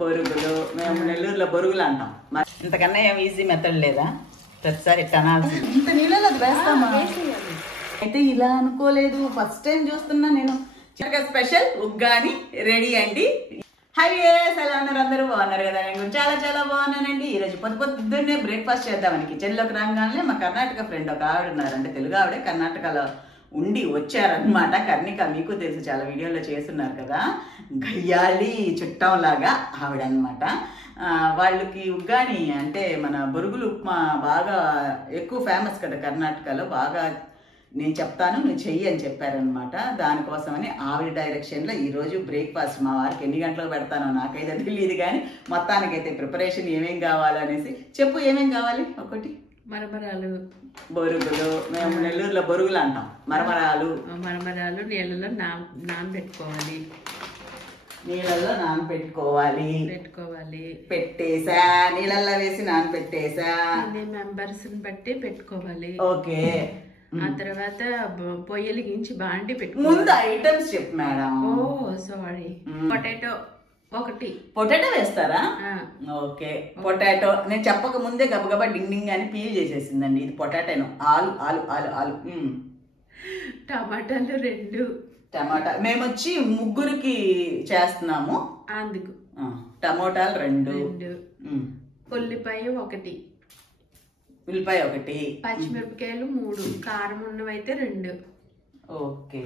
బొరుగులు. మేము నెల్లూరులో బొరుగులు అంటాం. ఇంతకన్నా ఏం ఈజీ మెథడ్ లేదా? ప్రతిసారి ఇట్లా అనాల్సి. ఇంత నీళ్ళలో అది వేస్తామా? అయితే ఇలా అనుకోలేదు, ఫస్ట్ టైం చూస్తున్నా నేను. స్పెషల్ ఉగ్గాని రెడీ అండి. హాయ్ ఎలా ఉన్నారు? అందరూ బాగున్నారు కదా? నేను చాలా చాలా బాగున్నానండి. ఈరోజు పొద్దున్నే బ్రేక్ఫాస్ట్ చేద్దామని కిచెన్లోకి రాగానే మా కర్ణాటక ఫ్రెండ్ ఒక ఆవిడ ఉన్నారు. అంటే తెలుగు ఆవిడే, కర్ణాటకలో ఉండి వచ్చారనమాట. కర్ణిక మీకు తెలుసు, చాలా వీడియోలో చేస్తున్నారు కదా. గయ్యాలి చుట్టంలాగా ఆవిడ అనమాట. వాళ్ళకి ఉగ్గాని అంటే మన బొరుగులు ఉప్మా బాగా ఎక్కువ ఫేమస్ కదా కర్ణాటకలో. బాగా నేను చెప్తాను, నువ్వు చెయ్యి అని చెప్పారనమాట. దానికోసమని ఆవిడ డైరెక్షన్లో ఈరోజు బ్రేక్ఫాస్ట్ మా వారికి ఎన్ని గంటలకు పెడతానో నాకైతే తెలియదు, కానీ మొత్తానికైతే ప్రిపరేషన్ ఏమేం కావాలనేసి చెప్పు. ఏమేం కావాలి? ఒకటి మరమరాలు, బొరుగులు. మేము నెల్లూరులో బొరుగులు అంటాం. మరమరాలు నీళ్ళలో నానబెట్టుకోవాలి. నీళ్ళల్లో నానబెట్టుకోవాలి. పెట్టేసా, నీళ్ళల్లో వేసి నానబెట్టేసా. మెంబర్స్ బట్టి పెట్టుకోవాలి. ఓకే. ఆ తర్వాత పొయ్యలిగించి బాండి పెట్టుకో. ముందు ఐటమ్స్ చెప్పు మేడం. ఓ సారీ. పొటాటో ఒకటి. పొటాటో వేస్తారా? ఓకే. పొటాటో నేను చెప్పక ముందే గబగబా డింగ్ డింగ్ అని పీల్ చేసేసిందండి. ఇది పొటాటోను. ఆలు ఆలు ఆలు ఆలు. టమాటాలు 2. టమాటా మేము వచ్చి ముగ్గురికి చేస్తున్నాము, అందుకు టమోటాలు 2. ఉల్లిపాయ 1. ఉల్లిపాయ 1. పచ్చిమిరపకాయలు 3. కారం ఉన్నవైతే 2. ఓకే.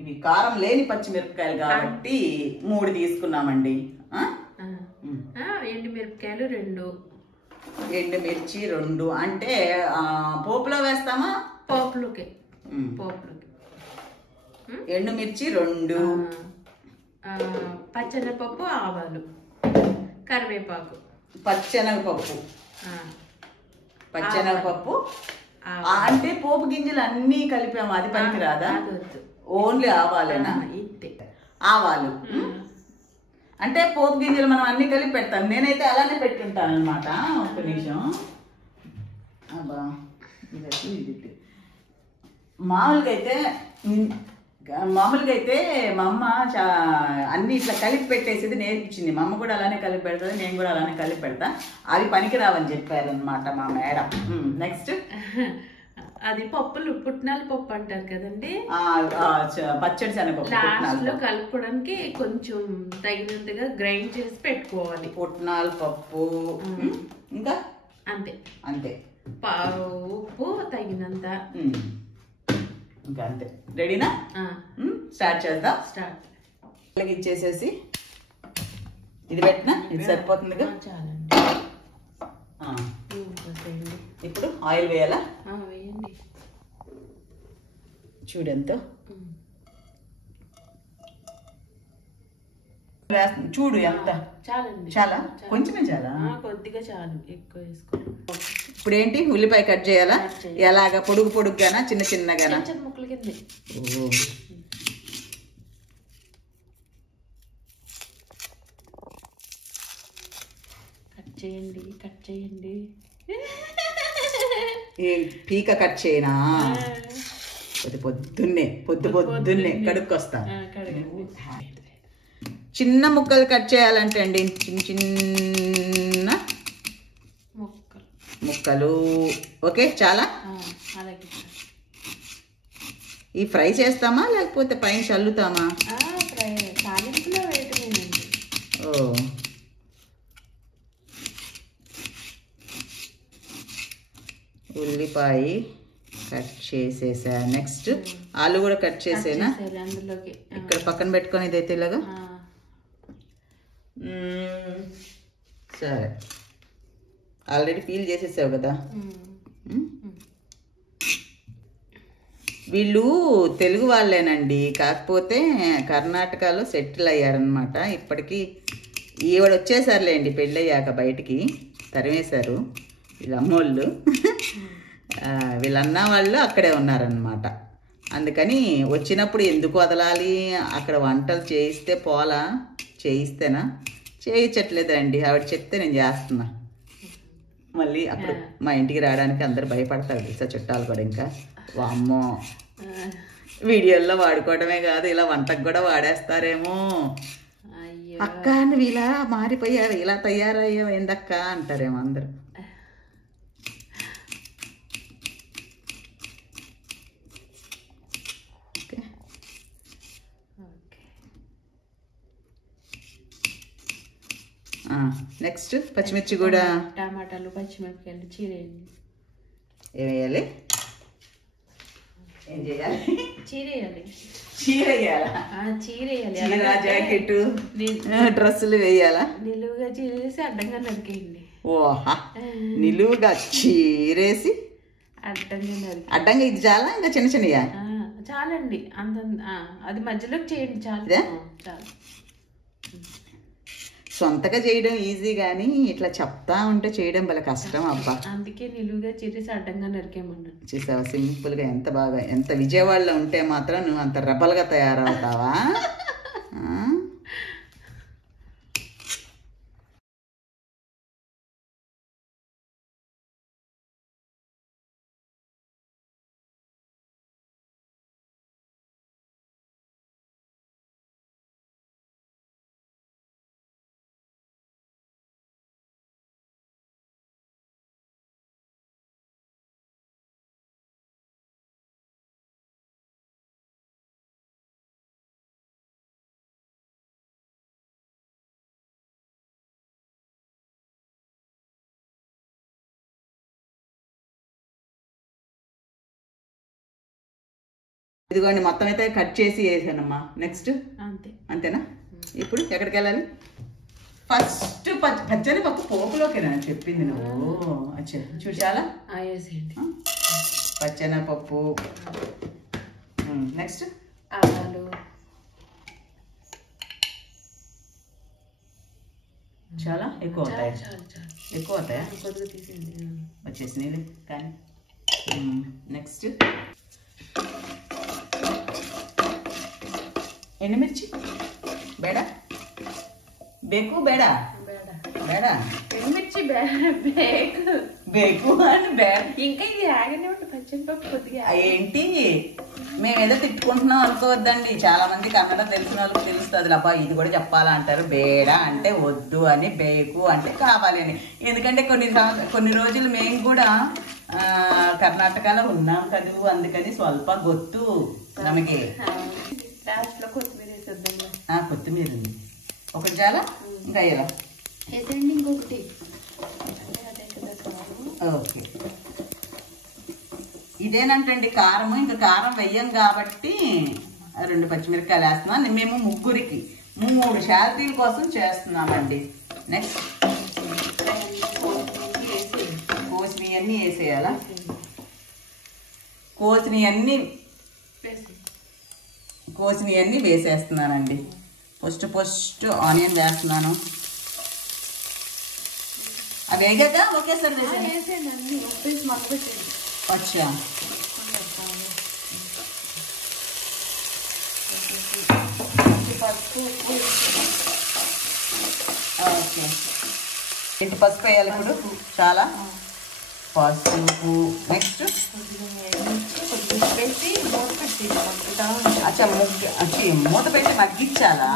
ఇవి కారం లేని పచ్చిమిరపకాయలు కాబట్టి 3 తీసుకున్నామండి. ఎండుమిరపకాయలు 2. ఎండుమిర్చి 2. అంటే పోపులో వేస్తామా? పోపులోకి. ఎండుమిర్చి 2. పచ్చెనగపప్పు, ఆవాలు, కరివేపాకు, పచ్చెనగపప్పు. అంటే పోపు గింజలు అన్ని కలిపాము, అది పనికి రాదా? ఓన్లీ ఆవాలేనా? ఆవాలు అంటే పోపు గింజలు మనం అన్ని కలిపి పెడతాం. నేనైతే అలానే పెట్టుంటాను అనమాట. ఒక నిమిషం. అబ్బా ఇది మామూలుగా అయితే మా అమ్మ అన్ని ఇట్లా కలిపి పెట్టేసేది నేర్పించింది. మా అమ్మ కూడా అలానే కలిపి పెడతాది, నేను కూడా అలానే కలిపి పెడతా. అవి పనికి రావని చెప్పారనమాట మా మేడం. నెక్స్ట్ అది పప్పులు, పుట్నాల పప్పు అంటారు కదండి. పచ్చడి శనగపప్పు. లాస్ట్ లో కలుపుకోవడానికి కొంచెం తగినంతగా గ్రైండ్ చేసి పెట్టుకోవాలి. పుట్నాల పప్పు. ఇంకా అంతే. ఉప్పు తగినంత. ఇంకా అంతే. రెడీనా? స్టార్ట్ చేద్దాం. ఇచ్చేసేసి ఇది పెట్టినా ఇది సరిపోతుందిగా. ఇప్పుడు ఆయిల్ వేయాలా? వేయండి. చూడెంతో చూడు ఎంత. చాలండి. చాలా? కొంచెమే చాలా? కొద్దిగా చాలు, ఎక్కువ వేసుకోండి. ఇప్పుడు ఏంటి? ఉల్లిపాయ కట్ చేయాలా? ఎలాగా? పొడుగుగానా చిన్న చిన్నగానా? ముక్కల కింద. కట్ చేయండి. పీక కట్ చేయనా? పొద్దున్నే కడుక్కొస్తా. చిన్న ముక్కలు కట్ చేయాలంటే అండి, చిన్న ముక్కలు. ఓకే, చాలా. ఈ ఫ్రై చేస్తామా లేకపోతే పైన చల్లుతామా? ఓ, ఉల్లిపాయ కట్ చేసేసా. నెక్స్ట్ ఆలు కూడా కట్ చేసేనా? ఇక్కడ పక్కన పెట్టుకొని ఇదైతే ఇలాగా. సరే, ఆల్రెడీ పీల్ చేసేసావు కదా. వీళ్ళు తెలుగు వాళ్ళేనండి, కాకపోతే కర్ణాటకలో సెటిల్ అయ్యారనమాట. ఇప్పటికీ ఈవిడ వచ్చేసారులేండి, పెళ్ళయ్యాక బయటికి తరిమేశారు వీళ్ళ అమ్మోళ్ళు. వీళ్ళన్న వాళ్ళు అక్కడే ఉన్నారనమాట. అందుకని వచ్చినప్పుడు ఎందుకు వదలాలి, అక్కడ వంటలు చేయిస్తే పోలా, చేయిస్తేనా? చేయించట్లేదండి, ఆవిడ చెప్తే నేను చేస్తున్నా. మళ్ళీ అప్పుడు మా ఇంటికి రావడానికి అందరు భయపడతారు తెలుసా, చుట్టాలు కూడా. ఇంకా వామ్మో, వీడియోల్లో వాడుకోవడమే కాదు ఇలా వంటకు కూడా వాడేస్తారేమో. అక్క నువ్వు ఇలా మారిపోయావు, ఇలా తయారయ్యావు ఏందక్క అంటారేమో అందరు. నెక్స్ట్ పచ్చిమిర్చి కూడా, టమాటాలు, పచ్చిమిరపకాయలు చీరేయండి. ఏం వేయాలి, ఏం చేయాలి? చీరేయాలి. చీరేయాలా? చీరేయాలి. చీర, జాకెట్, డ్రెస్సులు వేయాలా? నిలువుగా చీరేసి అడ్డంగా నరికేయండి. ఓహా, నిలువుగా చీరేసి అడ్డంగా. ఇది చాలా ఇంకా చిన్న చిన్నయా? చాలండి. అంత అది మధ్యలోకి చేయండి. చాలు చాలు. సొంతగా చేయడం ఈజీ కానీ ఇట్లా చెప్తా ఉంటే చేయడం భలే కష్టం అబ్బా. అందుకే నిలువుగా చీరేసి అడ్డంగా నరికేమన్నా. చూసావా సింపుల్ గా ఎంత బాగా. ఎంత విజయవాడలో ఉంటే మాత్రం నువ్వు అంత రెబల్గా తయారవుతావా? ఇదిగోండి మొత్తం అయితే కట్ చేసి వేసానమ్మా. నెక్స్ట్ అంతేనా? ఇప్పుడు ఎక్కడికి వెళ్ళాలి? ఫస్ట్ పచ్చని పప్పు పోపులోకేనా చెప్పింది నువ్వు? అచ్చా చూసాలా? పచ్చని పప్పు. నెక్స్ట్ ఆవాలు. చాలా ఎక్కువ అవుతాయి? ఎక్కువ అవుతాయా? వచ్చేసినాయి కానీ. నెక్స్ట్ ఎండుమిర్చి. బేడా బేకు బేడా బేడా ఎండుమిర్చి బేకు బేకు అని బేడ. ఇంకా ఇది ఆగనే ఉంటుంది పచ్చనిపప్పు కొద్దిగా. ఏంటి మేమేదో తిట్టుకుంటున్నాం అనుకోవద్దండి. చాలా మంది కన్నడ తెలిసిన వాళ్ళకి తెలుస్తుంది. అబ్బా ఇది కూడా చెప్పాలా అంటారు. బేడ అంటే వద్దు అని, బేకు అంటే కావాలి అని. ఎందుకంటే కొన్ని రోజులు మేము కూడా కర్ణాటకలో ఉన్నాం కదా, అందుకని స్వల్ప గొత్తు నమకి. కొత్తిమీర వేసేద్దాం. కొత్తిమీర ఉంది ఒకటి చాలా, ఇంకా ఇలా వేసేయండి ఇంకొకటి. ఓకే ఇదేనంటండి కారము. ఇంకా కారం వెయ్యం కాబట్టి 2 పచ్చిమిరపకాయలు వేస్తున్నాం. మేము ముగ్గురికి 3 శాతీల కోసం చేస్తున్నామండి. నెక్స్ట్ కోసినవన్నీ వేసేయాలా? కోసినవన్నీ వేసేస్తున్నానండి. ఫస్ట్ ఆనియన్ వేస్తున్నాను. అవి వేగాక ఒకేసారి వేసేయండి. అచ్చా ఓకే. ఇంటి పసుపు వేయాలి ఇప్పుడు. చాలా పసుపు. నెక్స్ట్ అచ్చా మూత పెట్టి మగ్గించాలా?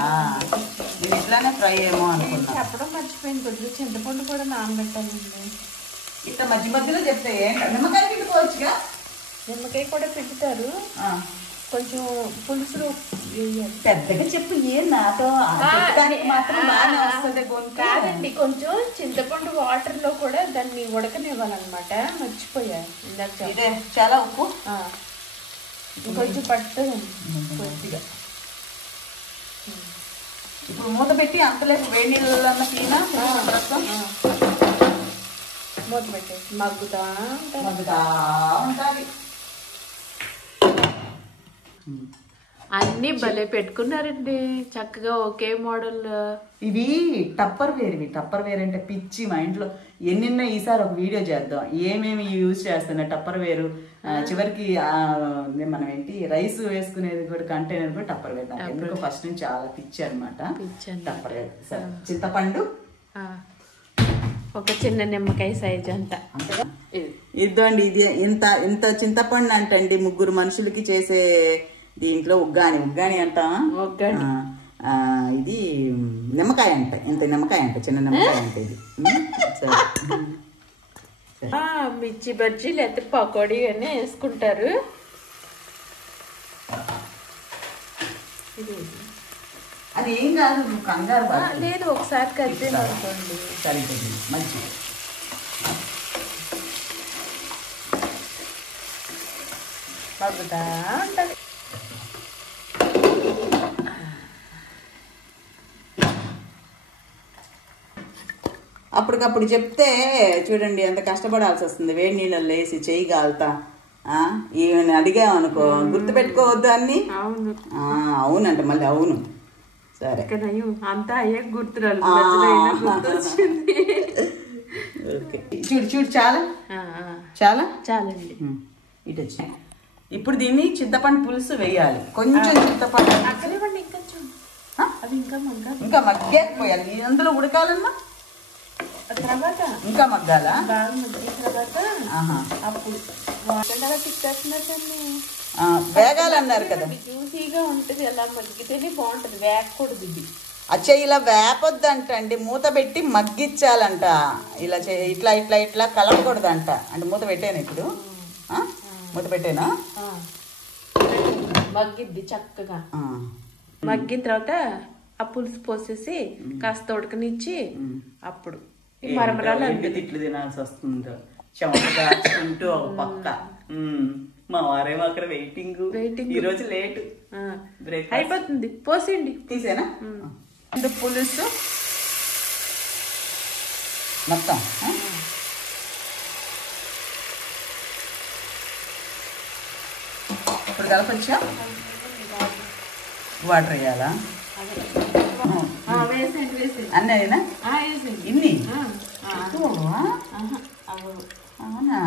నేను ఇట్లానే ఫ్రై ఏమో అనుకున్నా. చెప్పడం మర్చిపోయింది. కొద్దిగా చింతపండు కూడా నానబెట్టాలండి. ఇట్లా మధ్యలో చెప్తే నిమ్మకాయ పిండుకోవచ్చుగా? నిమ్మకాయ కూడా పిండుతారు. కొంచెం పులుసులు పెద్దగా చెప్పు. నాతో మాత్రం బాగానే వస్తుంది. కాదండి, కొంచెం చింతపండు వాటర్ లో కూడా దాన్ని ఉడకనివ్వాలన్నమాట. మర్చిపోయా ఇందాక. చాలా ఉప్పు ఇంకొంచెం పడుతుంది కొద్దిగా. ఇప్పుడు మూత పెట్టి అంతలేపు వేడి నీళ్ళలో తీనా మూత పెట్టేసి మగ్గుతా ఉంటుంది. అన్ని భలే పెట్టుకున్నారండి చక్కగా ఒకే మోడల్. ఇవి టప్పర్ వేర్ అంటే పిచ్చి. మా ఇంట్లో ఎన్నిన్నా. ఈసారి ఒక వీడియో చేద్దాం ఏమేమి యూజ్ చేస్తున్నా టప్పర్ వేరు. చివరికి మనం ఏంటి రైస్ వేసుకునేది కూడా కంటైనర్ కూడా టప్పర్ వేర్. నాకు ఎందుకో ఫస్ట్ నుంచి చాలా పిచ్చి అనమాట టప్పర్ వేర్. చింతపండు ఒక చిన్న నిమ్మకాయ సైజ్ అంతా. ఇద్దండి. ఇది ఇంత చింతపండు అంటండి 3 మనుషులకి చేసే దీంట్లో ఉగ్గాని అంటామా? ఇది నిమ్మకాయ అంట, ఇంత నిమ్మకాయ అంట, చిన్న నిమ్మకాయ అంట ఇది. సరే మిర్చి బజ్జీ లేకపోతే పకోడీ అని వేసుకుంటారు. అది ఏం కాదు, నువ్వు కంగారు లేదు, ఒకసారి కలిపి అనుకోండి. సరిపోతుంది మంచి. మగ్గుతా ఉంటుంది. అప్పటికప్పుడు చెప్తే చూడండి ఎంత కష్టపడాల్సి వస్తుంది. వేడి నీళ్ళల్లో వేసి చెయ్యి కాలుతా ఈవెన్ అడిగామనుకో గుర్తుపెట్టుకోవద్దు అన్ని. అవునంట మళ్ళీ. అవును సరే అంతా అయ్యే గుర్తురాలి. ఓకే చూడు చూడు చాలా చాలా చాలండి. ఇటు వచ్చి ఇప్పుడు దీన్ని చింతపండు పులుసు వేయాలి. కొంచెం చింతపండు ఇంకా మగ్గేపోయాలి. అందులో ఉడకాలమ్మా, తర్వాత ఇంకా మగ్గాల. అప్పుడు వేగాలన్నారు కదా, జ్యూసీగా ఉంటుంది. అలా మగ్గితేనే బాగుంటుంది, వేగకూడదు ఇది. అచ్చా ఇలా వేపొద్దంట అండి, మూత పెట్టి మగ్గిచ్చాలంట. ఇలా ఇట్లా ఇట్లా ఇట్లా కలపకూడదంట. అంటే మూత పెట్టాను ఇప్పుడు, మూత పెట్టానా? మగ్గిద్ది చక్కగా. మగ్గిన తర్వాత ఆ పులుసు పోసేసి కాస్త ఉడకనిచ్చి అప్పుడు మరమరాలు తిట్లు తినాల్సి వస్తుందో చెమట కాచుకుంటూ ఒక పక్క. మా వారేమో అక్కడ వెయిటింగ్. ఈ రోజు లేట్ అయిపోతుంది. పోసేయండి. తీసేనా పులుసు మొత్తం. ఇప్పుడు కలపచ్చా? వాటర్ వేయాలా? అన్నదేనా? ఇన్ని అవునా?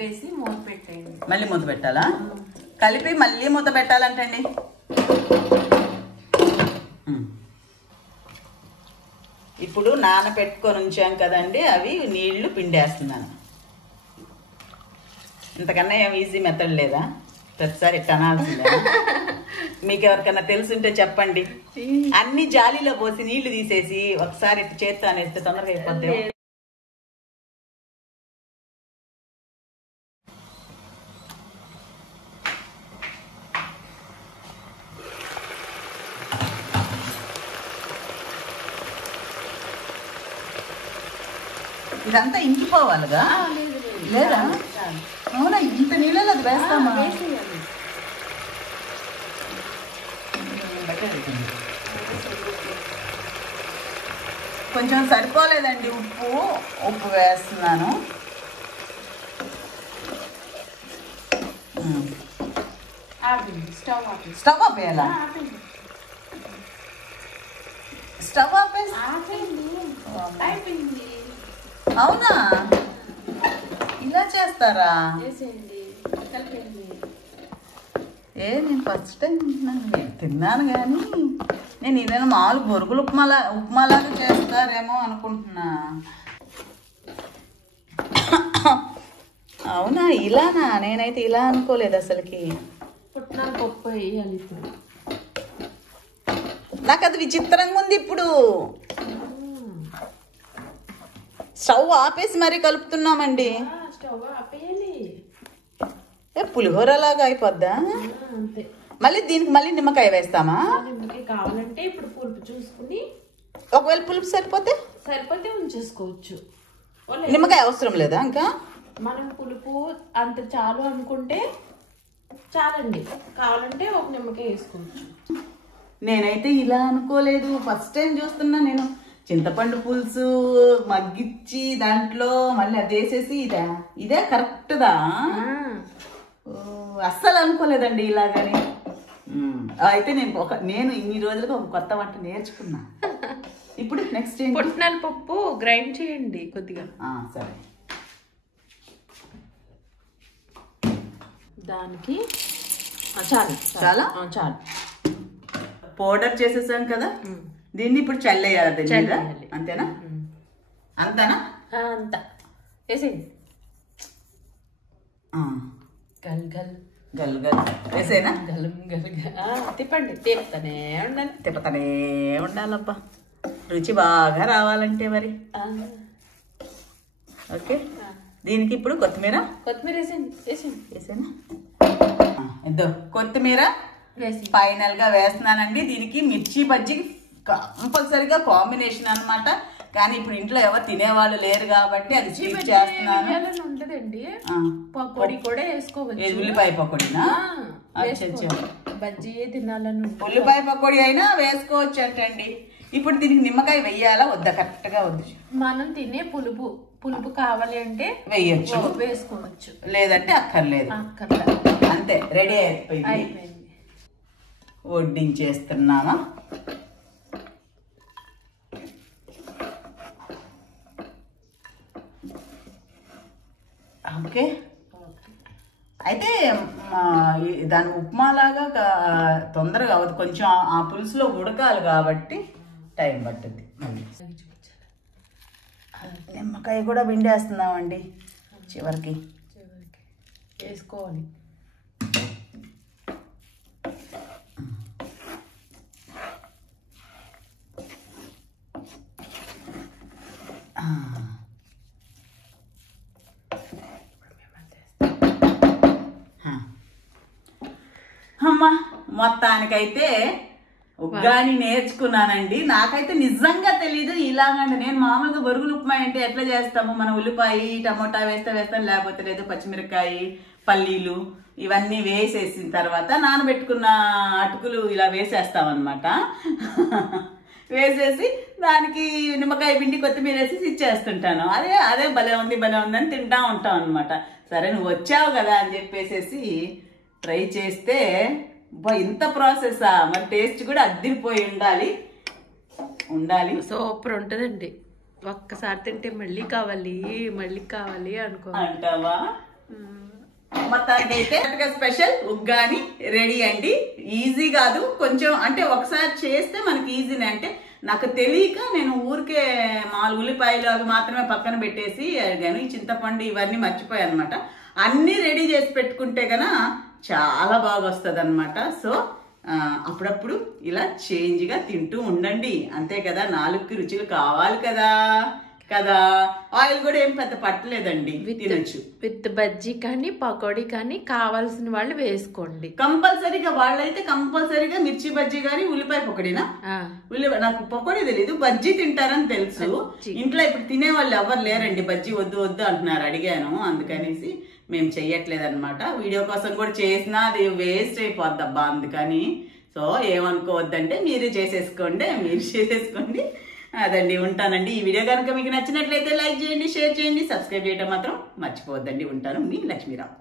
వేసి మూత పెట్టేయండి. మళ్ళీ మూత పెట్టాలా? కలిపి మళ్ళీ మూత పెట్టాలంటండి. ఇప్పుడు నానబెట్టుకొని ఉంచాం కదండి, అవి నీళ్లు పిండేస్తున్నాను. ఇంతకన్నా ఏం ఈజీ మెథడ్ లేదా? ప్రతిసారి ఇట్లా అనాల్సిందే. మీకు ఎవరికన్నా తెలుసుంటే చెప్పండి. అన్ని జాలీలో పోసి నీళ్లు తీసేసి ఒకసారి ఇట్లా చేత్తో అనేస్తే తొందరగా అయిపోద్ది. ఇదంతా ఇంకిపోవాలిగా? లేదా? అవునా? ఇంత నీళ్ళలో అది వేస్తామా? కొంచెం సరిపోలేదండి ఉప్పు. ఉప్పు వేస్తున్నాను. స్టవ్ ఆపేయాలా? స్టవ్ ఆపేసి అవునా? ఇలా చేస్తారా? నేను ఫస్ట్ టైం తిన్నాను కానీ నేను ఏదైనా మామూలు బొరుగులు ఉప్మాలాగా చేస్తారేమో అనుకుంటున్నా. అవునా? ఇలానా? నేనైతే ఇలా అనుకోలేదు అసలుకి. పుట్నాల పప్పు వేయాలి ఇప్పుడు. నాకు అది విచిత్రంగా ఉంది. ఇప్పుడు స్టవ్ ఆపేసి మరీ కలుపుతున్నామండి. పులిహోర లాగా అయిపోద్దా? మళ్ళీ దీనికి మళ్ళీ నిమ్మకాయ వేస్తామా? నిమ్మకాయ కావాలంటే ఇప్పుడు పులుపు చూసుకుని, ఒకవేళ పులుపు సరిపోతే ఉంచేసుకోవచ్చు. నిమ్మకాయ అవసరం లేదా? ఇంకా మనం పులుపు అంత చాలు అనుకుంటే చాలండి. కావాలంటే ఒక నిమ్మకాయ వేసుకోవచ్చు. నేనైతే ఇలా అనుకోలేదు. ఫస్ట్ టైం చూస్తున్నా నేను. చింతపండు పులుసు మగ్గిచ్చి దాంట్లో మళ్ళీ అది వేసేసి ఇదే కరెక్ట్దా? అస్సలు అనుకోలేదండి ఇలాగని. అయితే నేను ఇన్ని రోజులుగా ఒక కొత్త వంట నేర్చుకున్నా. ఇప్పుడు నెక్స్ట్ పుట్నాల పప్పు గ్రైండ్ చేయండి కొద్దిగా. సరే. దానికి చాలు. చాలు. పౌడర్ చేసేసాం కదా, దీన్ని ఇప్పుడు చల్లేయాలి. అంతేనా? అంతేనా? అంతా వేసేయండి. గల్ గల్ గల్ గల్ వేసేనా? గలం గలుగా తిప్పండి, తిప్పుతానే ఉండాలి. తిప్పుతానే ఉండాలబ్బా, రుచి బాగా రావాలంటే మరి. ఓకే, దీనికి ఇప్పుడు కొత్తిమీర వేసేనా? ఇద్దో కొత్తిమీర ఫైనల్ గా వేస్తున్నానండి. దీనికి మిర్చి బజ్జీ కంపల్సరిగా కాంబినేషన్ అన్నమాట. కానీ ఇప్పుడు ఇంట్లో ఎవరు తినేవాళ్ళు లేరు కాబట్టి అది స్కిప్ చేస్తున్నాను. ఉంటదండి, పకోడీ కూడా వేసుకోవచ్చు. ఉల్లిపాయ పకోడీనా? బజ్జీ తినాలని ఉల్లిపాయ పకోడీ అయినా వేసుకోవచ్చు అంటండి. ఇప్పుడు దీనికి నిమ్మకాయ వెయ్యాలా వద్దా? కరెక్ట్ గా వద్దు. మనం తినే పులుపు కావాలి అంటే వేయచ్చు, వేసుకోవచ్చు, లేదంటే అక్కర్లేదు. అంతే, రెడీ అయిపోయింది. వడ్డించేస్తున్నామా? ఓకే, అయితే దాని ఉప్మాలాగా తొందరగా అవ్వదు, కొంచెం ఆ పులుసులో ఉడకాలి కాబట్టి టైం పట్టుద్ది. నిమ్మకాయ కూడా పిండేస్తున్నామండి చివరికి వేసుకోవాలి. అమ్మా, మొత్తానికైతే ఉగ్గాని నేర్చుకున్నానండి. నాకైతే నిజంగా తెలీదు ఇలాగంటే. నేను మామూలుగా బొరుగులు ఉప్మా అంటే ఎట్లా చేస్తాము, మనం ఉల్లిపాయ టమోటా వేస్తాం, లేకపోతే లేదు పచ్చిమిరపకాయ పల్లీలు ఇవన్నీ వేసేసిన తర్వాత నానబెట్టుకున్న అటుకులు ఇలా వేసేస్తామన్నమాట. వేసేసి దానికి నిమ్మకాయ పిండి కొత్తిమీర వేసేసి ఇచ్చేస్తుంటాను. అదే భలే ఉంది అని తింటా ఉంటాం అనమాట. సరే నువ్వు వచ్చావు కదా అని చెప్పేసేసి ట్రై చేస్తే ఇంత ప్రాసెసా, మరి టేస్ట్ కూడా అద్దిరిపోయి ఉండాలి. సూపర్ ఉంటుందండి. ఒక్కసారి తింటే మళ్ళీ కావాలి అంటావా? మొత్తానికి అయితే స్పెషల్ ఉగ్గాని రెడీ అండి. ఈజీ కాదు, కొంచెం అంటే ఒకసారి చేస్తే మనకి ఈజీనే. అంటే నాకు తెలియక నేను ఊరికే ఉల్లిపాయలు అవి మాత్రమే పక్కన పెట్టేసి కానీ చింతపండు ఇవన్నీ మర్చిపోయాను అనమాట. అన్నీ రెడీ చేసి పెట్టుకుంటే గన చాలా బాగా వస్తుంది అనమాట. సో అప్పుడప్పుడు ఇలా చేంజ్గా తింటూ ఉండండి, అంతే కదా. 4 రుచులు కావాలి కదా. ఆయిల్ కూడా ఏం పెద్ద పట్టలేదండి, తినొచ్చు. విత్ బజ్జీ కానీ పకోడీ కానీ కావాల్సిన వాళ్ళు వేసుకోండి. కంపల్సరీగా వాళ్ళైతే కంపల్సరీగా మిర్చి బజ్జీ కానీ ఉల్లిపాయ పకోడీనా? నాకు పకోడీ తెలీదు, బజ్జీ తింటారని తెలుసు. ఇంట్లో ఇప్పుడు తినే వాళ్ళు ఎవరు లేరండి, బజ్జీ వద్దు అంటున్నారు. అడిగాను, అందుకనేసి మేము చెయ్యట్లేదు అనమాట. వీడియో కోసం కూడా చేసినా అది వేస్ట్ అయిపోద్దబ్బా, అందుకని. సో ఏమనుకోవద్దంటే మీరే చేసేసుకోండి. అదండి, ఉంటానండి. ఈ వీడియో కనుక మీకు నచ్చినట్లయితే లైక్ చేయండి, షేర్ చేయండి, సబ్స్క్రైబ్ చేయడం మాత్రం మర్చిపోవద్దండి. ఉంటాను, మీ లక్ష్మీరావు.